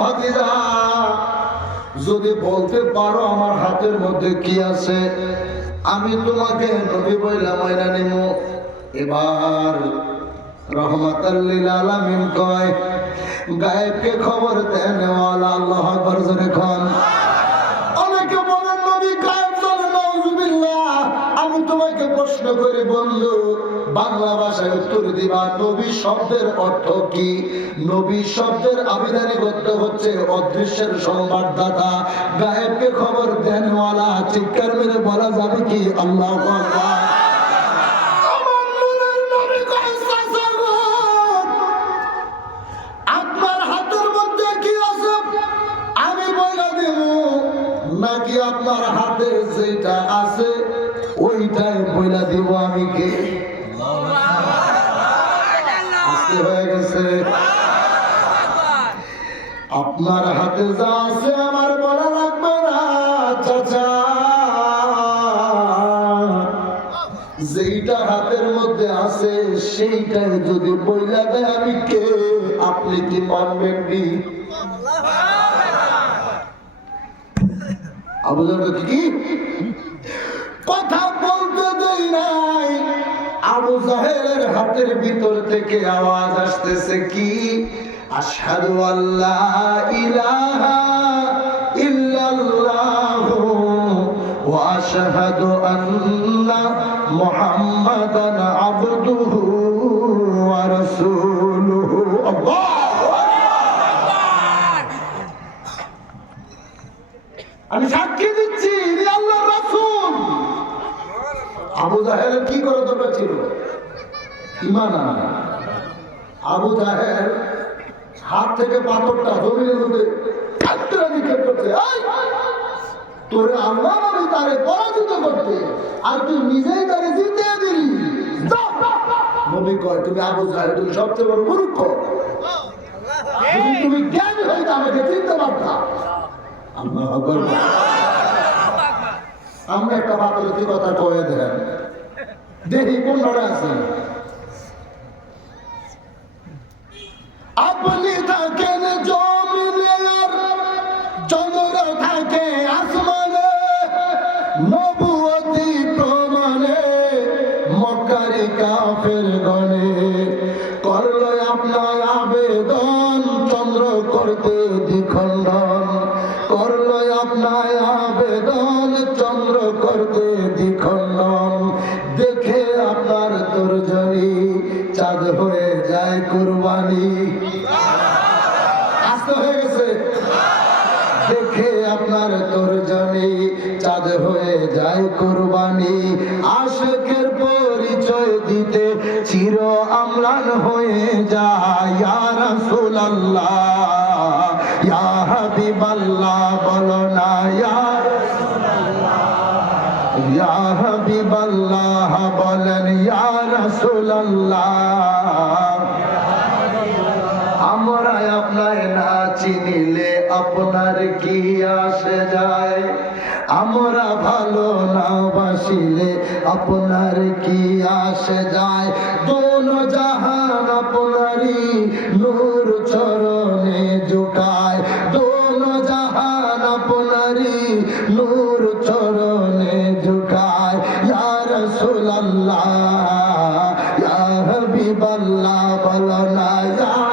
ভাতিজা যদি বলতে পারো আমার হাতের মধ্যে কি আছে, আমি তোমাকে নবী বইলা মাইনা নিব এবার রহমাতাল্লিল আলামিন কয়, গায়েবকে খবর দেন আল্লাহ আকবার জোরে খান আমি তোমাকে প্রশ্ন করে বলল বাংলা ভাষায় উত্তর দিবা নবী শব্দের অর্থ কি? নবী শব্দের আবিধানিকত্ব হচ্ছে অদৃশ্যের সংবাদদাতা। গায়েবকে খবর দেনওয়ালা চিৎকার মেরে বলা যাবে কি? আল্লাহ আকবার। আমার নূরের নবী কয়, "চাচা গো, আপনার হাতের মধ্যে কি আছে? আমি বইলা দেব নাকি আপনার হাতে যেটা আছে ওইটাই বইলা দিব আমি কে? আপনার হাতে যা আছে আমার বলা লাগবে না যেইটা হাতের মধ্যে আছে, সেইটাই যদি বইলা দেয় আমি কে? আপনি কি মানবেন নি আবু কি? কথা নাই আবু জাহেলের হাতের ভিতর থেকে আওয়াজ আসতেছে কি? আশহাদু আল্লাহ ইলাহা ইল্লাল্লাহু ওয়া আশহাদু আন্না মুহাম্মাদান আবদুহু ওয়া রাসূলুহু। আমি সাক্ষী আবু জাহেলের কি করে দরকার ছিল? ইমান আনা। আবু জাহের হাত থেকে পাথরটা জমিনের মধ্যে নিক্ষেপ করছে। এই! তোরে আল্লাহ আমি তারে পরাজিত করতে আর তুই নিজেই তারে জিতে দিলি! নবী কয় তুমি আবু তুমি সবচেয়ে বড় মূর্খ। তুমি জ্ঞানী হইতে আমাকে চিনতে আল্লাহ আমরা একটা বাতরতি কথা কয়ে দেন, দেখি কোন লড়ে আছেন আপনি থাকেন চন্দ্র থাকে আসমানে নবুয়তি প্রমাণে, মক্কারি কাফের গণে। করল আপনার আবেদন চন্দ্র করতে দ্বিখণ্ডন তর্জনী চাঁদ হয়ে যায় কুরবানি। আস্তে হয়ে গেছে। দেখে আপনার চাঁদ হয়ে যায় কুরবানি। আশেকের পরিচয় দিতে চির আমলান হয়ে যায়। বলো না রসুল্লাহ আমরা আপনায় না চিনিলে আপনার কি আসে যায়? আমরা ভালো না বাসিলে আপনার কি আসে যায়? দোন জাহান আপনারই নূর চরণে জোটায়। দোন জাহান আপনারই নূর বাল্লা বলো না